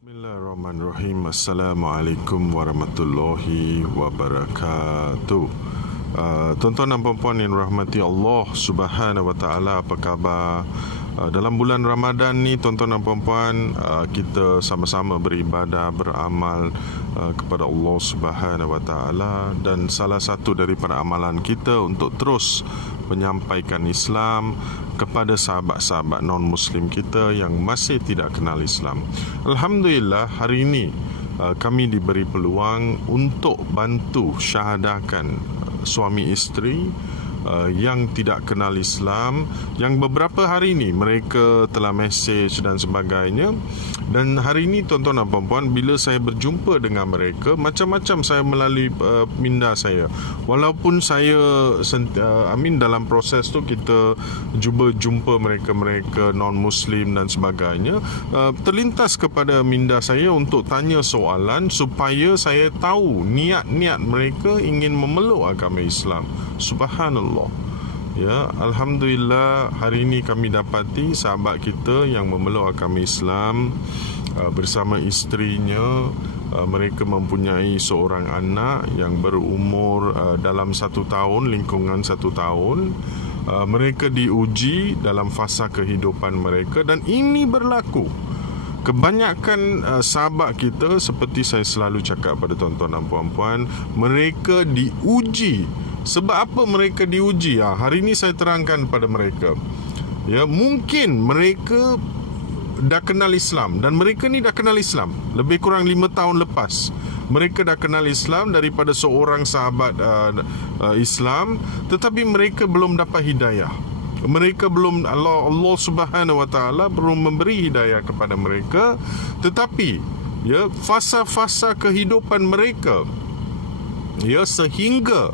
Bismillahirrahmanirrahim. Assalamualaikum warahmatullahi wabarakatuh. Tuan-tuan dan puan-puan yang rahmati Allah Subhanahu wa taala, apa khabar? Dalam bulan Ramadan ni, tuan-tuan dan puan-puan, kita sama-sama beribadah, beramal kepada Allah Subhanahu wa taala, dan salah satu daripada amalan kita untuk terus menyampaikan Islam kepada sahabat-sahabat non-Muslim kita yang masih tidak kenal Islam. Alhamdulillah, hari ini kami diberi peluang untuk bantu syahadahkan suami isteri yang tidak kenal Islam, yang beberapa hari ini mereka telah mesej dan sebagainya. Dan hari ini, tuan-tuan dan puan-puan, bila saya berjumpa dengan mereka, macam-macam saya melalui minda saya. Walaupun saya dalam proses tu kita jumpa mereka non-Muslim dan sebagainya, terlintas kepada minda saya untuk tanya soalan supaya saya tahu niat-niat mereka ingin memeluk agama Islam. Subhanallah. Ya, Alhamdulillah, hari ini kami dapati sahabat kita yang memeluk agama Islam bersama isterinya. Mereka mempunyai seorang anak yang berumur dalam 1 tahun, lingkungan 1 tahun. Mereka diuji dalam fasa kehidupan mereka, dan ini berlaku. Kebanyakan sahabat kita, seperti saya selalu cakap pada tuan-tuan dan puan-puan, mereka diuji. Sebab apa mereka diuji? Hari ini saya terangkan pada mereka. Ya, mungkin mereka dah kenal Islam, dan mereka ni dah kenal Islam lebih kurang 5 tahun lepas. Mereka dah kenal Islam daripada seorang sahabat Islam, tetapi mereka belum dapat hidayah. Mereka belum, Allah Subhanahu wa taala belum memberi hidayah kepada mereka. Tetapi ya, fasa-fasa kehidupan mereka, ya, sehingga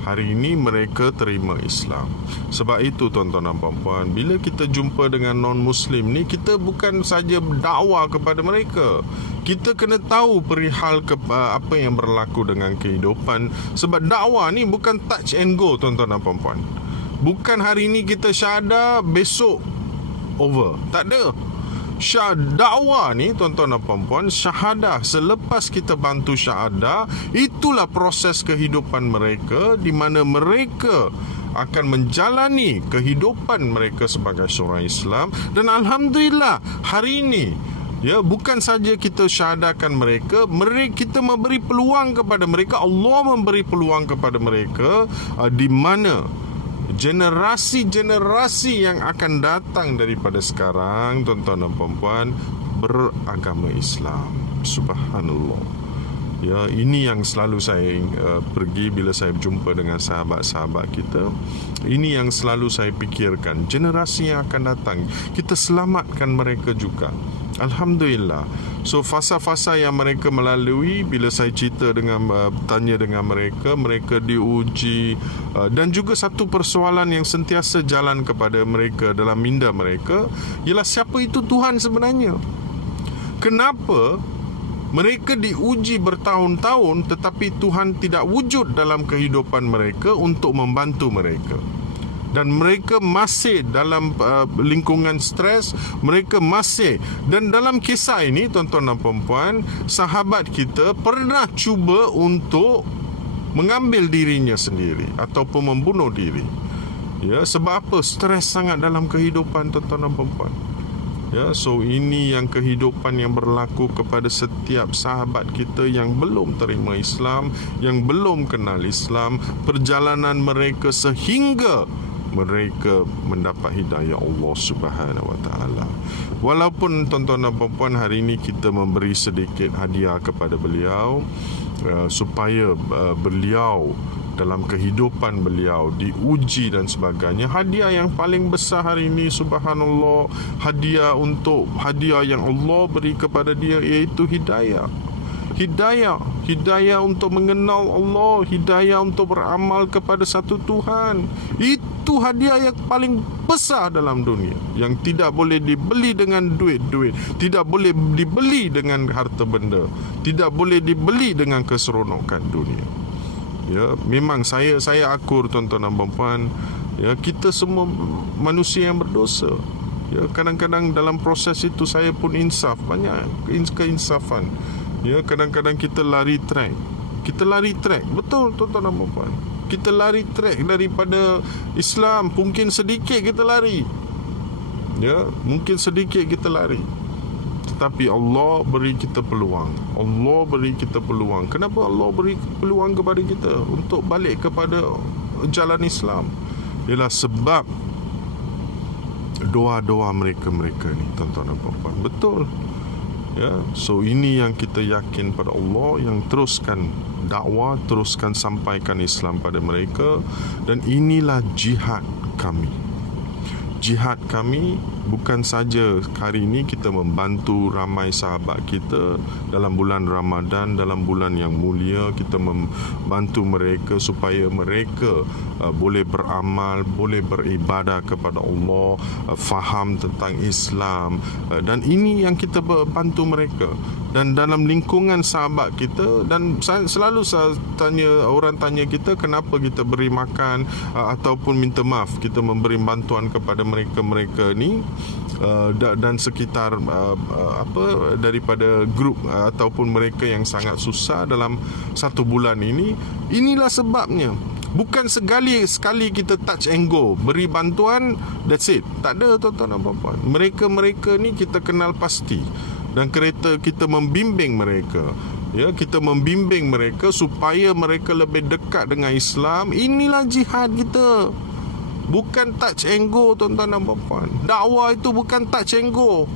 hari ini mereka terima Islam. Sebab itu, tuan-tuan dan puan-puan, bila kita jumpa dengan non-Muslim ni, kita bukan saja dakwah kepada mereka. Kita kena tahu perihal apa yang berlaku dengan kehidupan. Sebab dakwah ni bukan touch and go, tuan-tuan dan puan-puan. Bukan hari ini kita syahadah, besok over. Tak ada. Dakwah ni, tuan-tuan dan puan-puan, syahadah, selepas kita bantu syahadah, itulah proses kehidupan mereka, di mana mereka akan menjalani kehidupan mereka sebagai seorang Islam. Dan Alhamdulillah, hari ini, ya, bukan saja kita syahadahkan mereka, kita memberi peluang kepada mereka. Allah memberi peluang kepada mereka, di mana generasi-generasi yang akan datang daripada sekarang, tuan-tuan dan puan-puan, beragama Islam. Subhanallah. Ya, ini yang selalu saya pergi bila saya berjumpa dengan sahabat-sahabat kita. Ini yang selalu saya fikirkan. Generasi yang akan datang, kita selamatkan mereka juga. Alhamdulillah. So, fasa-fasa yang mereka melalui, bila saya cerita tanya dengan mereka, mereka diuji, dan juga satu persoalan yang sentiasa jalan kepada mereka dalam minda mereka ialah, siapa itu Tuhan sebenarnya? Kenapa mereka diuji bertahun-tahun tetapi Tuhan tidak wujud dalam kehidupan mereka untuk membantu mereka? Dan mereka masih dalam lingkungan stres, mereka masih. Dan dalam kisah ini, tuan-tuan dan puan-puan, sahabat kita pernah cuba untuk mengambil dirinya sendiri ataupun membunuh diri. Ya, sebab apa? Stres sangat dalam kehidupan, tuan-tuan dan puan-puan. Ya, so ini yang kehidupan yang berlaku kepada setiap sahabat kita yang belum terima Islam, yang belum kenal Islam, perjalanan mereka sehingga mereka mendapat hidayah Allah Subhanahu wa taala. Walaupun, tuan-tuan dan puan-puan, hari ini kita memberi sedikit hadiah kepada beliau, supaya beliau dalam kehidupan beliau diuji dan sebagainya. Hadiah yang paling besar hari ini, subhanallah, hadiah yang Allah beri kepada dia, iaitu hidayah. Hidayah untuk mengenal Allah, hidayah untuk beramal kepada satu Tuhan. Itu hadiah yang paling besar dalam dunia, yang tidak boleh dibeli dengan duit-duit, tidak boleh dibeli dengan harta benda, tidak boleh dibeli dengan keseronokan dunia. Ya, memang saya akur, tuan-tuan dan puan-puan, ya, kita semua manusia yang berdosa. Ya, kadang-kadang dalam proses itu saya pun insaf, banyak keinsafan. Ya, kadang-kadang kita lari track. Betul tuan-tuan dan puan. Kita lari track daripada Islam, mungkin sedikit kita lari. Ya, mungkin sedikit kita lari. Tetapi Allah beri kita peluang. Kenapa Allah beri peluang kepada kita untuk balik kepada jalan Islam? Ialah sebab doa-doa mereka ni, tuan-tuan dan puan-puan. Betul. Ya, so ini yang kita yakin pada Allah, yang teruskan dakwah, teruskan sampaikan Islam pada mereka. Dan inilah jihad kami. Jihad kami bukan saja hari ini kita membantu ramai sahabat kita dalam bulan Ramadan, dalam bulan yang mulia, kita membantu mereka supaya mereka boleh beramal, boleh beribadah kepada Allah, faham tentang Islam, dan ini yang kita bantu mereka. Dan dalam lingkungan sahabat kita, dan selalu saya orang tanya kita kenapa kita beri makan ataupun minta maaf, kita memberi bantuan kepada mereka ni dan sekitar daripada grup ataupun mereka yang sangat susah dalam satu bulan ini. Inilah sebabnya. Bukan sekali kita touch and go, beri bantuan, that's it. Tak ada, tuan-tuan dan puan-puan. Mereka ni kita kenal pasti, dan kita membimbing mereka. Ya, kita membimbing mereka supaya mereka lebih dekat dengan Islam. Inilah jihad kita. Bukan touch and go, tuan-tuan dan puan-puan. Dakwah itu bukan touch and go.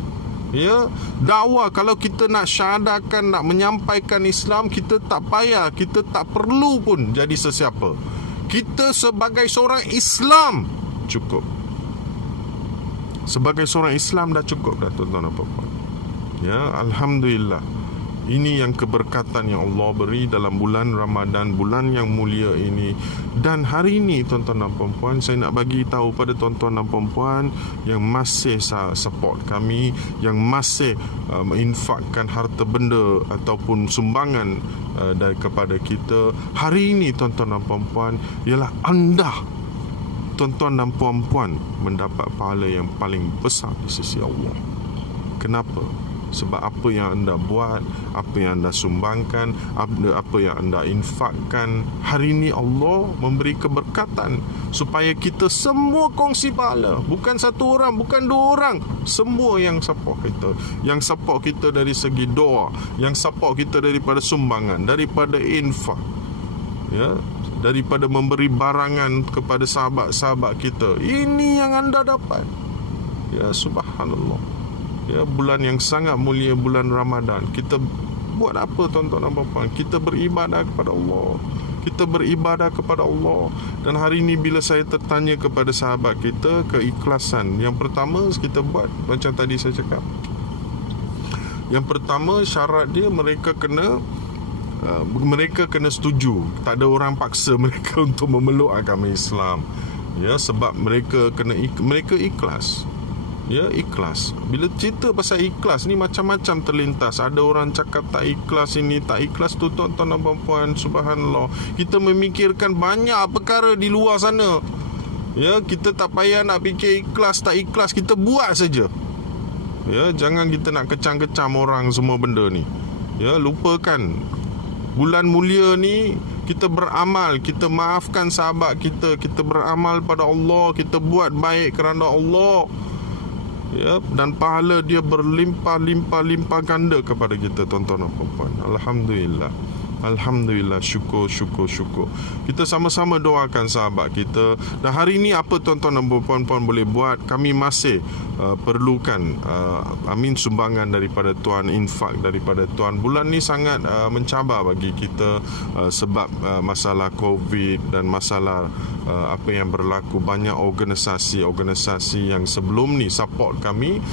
Ya, dakwah kalau kita nak syahadakan, nak menyampaikan Islam, kita tak payah, kita tak perlu pun jadi sesiapa. Kita sebagai seorang Islam cukup. Sebagai seorang Islam dah cukup dah, tuan-tuan dan puan-puan. Ya, alhamdulillah. Ini yang keberkatan yang Allah beri dalam bulan Ramadan, bulan yang mulia ini. Dan hari ini, tuan-tuan dan puan-puan, saya nak bagi tahu pada tuan-tuan dan puan-puan yang masih support kami, yang masih menginfakkan harta benda ataupun sumbangan kepada kita. Hari ini, tuan-tuan dan puan-puan, ialah anda, tuan-tuan dan puan-puan, mendapat pahala yang paling besar di sisi Allah. Kenapa? Sebab apa yang anda buat, apa yang anda sumbangkan, apa yang anda infakkan, hari ini Allah memberi keberkatan supaya kita semua kongsi pahala. Bukan satu orang, bukan dua orang, semua yang support kita. Yang support kita dari segi doa, yang support kita daripada sumbangan, daripada infak, ya, daripada memberi barangan kepada sahabat-sahabat kita. Ini yang anda dapat. Ya, subhanallah. Ya, bulan yang sangat mulia, bulan Ramadan. Kita buat apa, tuan-tuan dan puan-puan? Kita beribadah kepada Allah. Kita beribadah kepada Allah. Dan hari ini bila saya tertanya kepada sahabat kita, keikhlasan. Yang pertama kita buat macam tadi saya cakap. Yang pertama syarat dia mereka kena setuju. Tak ada orang paksa mereka untuk memeluk agama Islam. Ya, sebab mereka ikhlas. Ya, ikhlas. Bila cerita pasal ikhlas ni macam-macam terlintas. Ada orang cakap tak ikhlas ini, tak ikhlas tu, tuan-tuan dan puan-puan. Subhanallah. Kita memikirkan banyak perkara di luar sana. Ya, kita tak payah nak fikir ikhlas tak ikhlas, kita buat saja. Ya, jangan kita nak kecam-kecam orang semua benda ni. Ya, lupakan. Bulan mulia ni kita beramal, kita maafkan sahabat kita, kita beramal pada Allah, kita buat baik kerana Allah. Ya, dan pahala dia berlimpah ganda kepada kita, tuan-tuan dan puan-puan. Alhamdulillah. Alhamdulillah, syukur. Kita sama-sama doakan sahabat kita. Dan hari ini apa tuan-tuan dan puan-puan boleh buat? Kami masih perlukan sumbangan daripada tuan, infak daripada tuan. Bulan ni sangat mencabar bagi kita sebab masalah COVID dan masalah apa yang berlaku. Banyak organisasi yang sebelum ni support kami,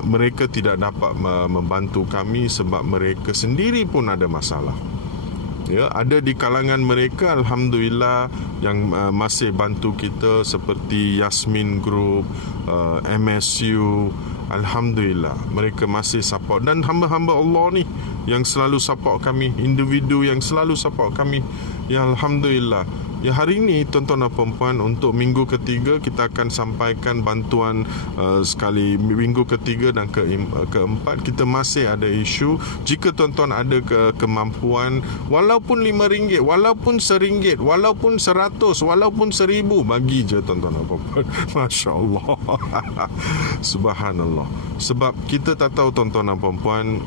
mereka tidak dapat membantu kami sebab mereka sendiri pun ada masalah. Ya, ada di kalangan mereka alhamdulillah yang masih bantu kita seperti Yasmin Group, MSU. Alhamdulillah mereka masih support, dan hamba-hamba Allah ni yang selalu support kami, individu yang selalu support kami. Ya, alhamdulillah. Ya, hari ini tuan-tuan dan puan-puan, untuk minggu ketiga kita akan sampaikan bantuan sekali. Minggu ketiga dan keempat kita masih ada isu. Jika tuan-tuan ada kemampuan, walaupun RM5, walaupun RM1, walaupun RM100, walaupun RM1000, bagi je tuan-tuan dan puan-puan. Masya Allah. Subhanallah. Sebab kita tak tahu tuan-tuan dan puan-puan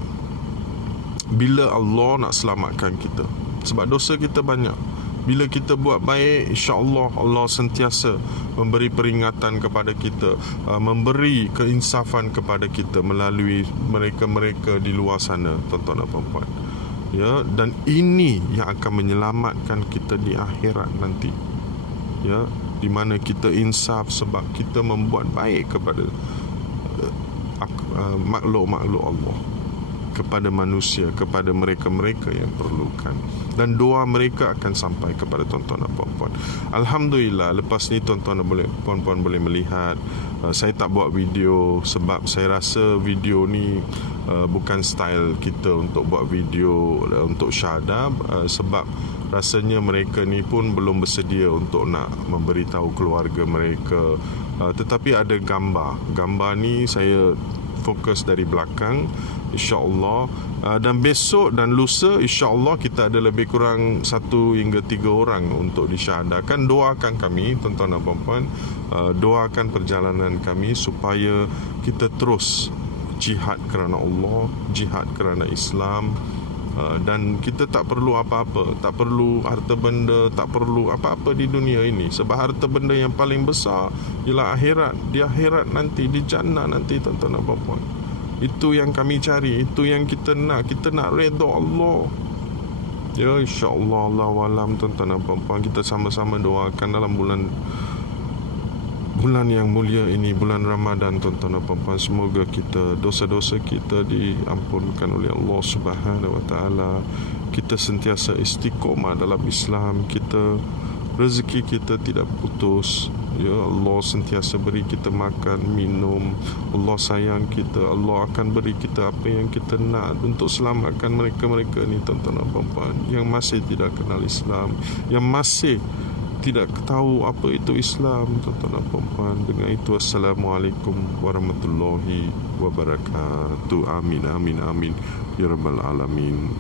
bila Allah nak selamatkan kita. Sebab dosa kita banyak. Bila kita buat baik, insya-Allah Allah sentiasa memberi peringatan kepada kita, memberi keinsafan kepada kita melalui mereka-mereka di luar sana, tuan-tuan dan puan-puan. Ya, dan ini yang akan menyelamatkan kita di akhirat nanti. Ya, di mana kita insaf sebab kita membuat baik kepada makhluk-makhluk Allah, kepada manusia, kepada mereka-mereka yang perlukan, dan doa mereka akan sampai kepada tuan-tuan dan puan-puan. Alhamdulillah, lepas ni tuan-tuan dan puan-puan boleh melihat, saya tak buat video sebab saya rasa video ni bukan style kita untuk buat video untuk syahadah, sebab rasanya mereka ni pun belum bersedia untuk nak memberitahu keluarga mereka. Tetapi ada gambar ni saya fokus dari belakang, insya-Allah. Dan besok dan lusa insya-Allah kita ada lebih kurang 1 hingga 3 orang untuk disyahadakan. Doakan kami tuan-tuan dan puan-puan, doakan perjalanan kami supaya kita terus jihad kerana Allah, jihad kerana Islam. Dan kita tak perlu apa-apa, tak perlu harta benda, tak perlu apa-apa di dunia ini. Sebab harta benda yang paling besar ialah akhirat. Di akhirat nanti, di jannah nanti, tuan-tuan dan puan-puan. Itu yang kami cari, itu yang kita nak. Kita nak redha Allah. Ya, insya-Allah, Allahualam, tuan-tuan dan puan-puan, kita sama-sama doakan dalam bulan yang mulia ini, bulan Ramadan, tuan-tuan dan puan-puan. Semoga kita, dosa-dosa kita diampunkan oleh Allah Subhanahu wa taala. Kita sentiasa istiqomah dalam Islam. Kita, rezeki kita tidak putus. Ya, Allah sentiasa beri kita makan, minum. Allah sayang kita. Allah akan beri kita apa yang kita nak untuk selamatkan mereka-mereka ni, tuan-tuan dan puan-puan, yang masih tidak kenal Islam, yang masih tidak tahu apa itu Islam, tuan-tuan dan puan-puan. Dengan itu, Assalamualaikum warahmatullahi wabarakatuh. Amin, amin, amin, ya rabbal alamin.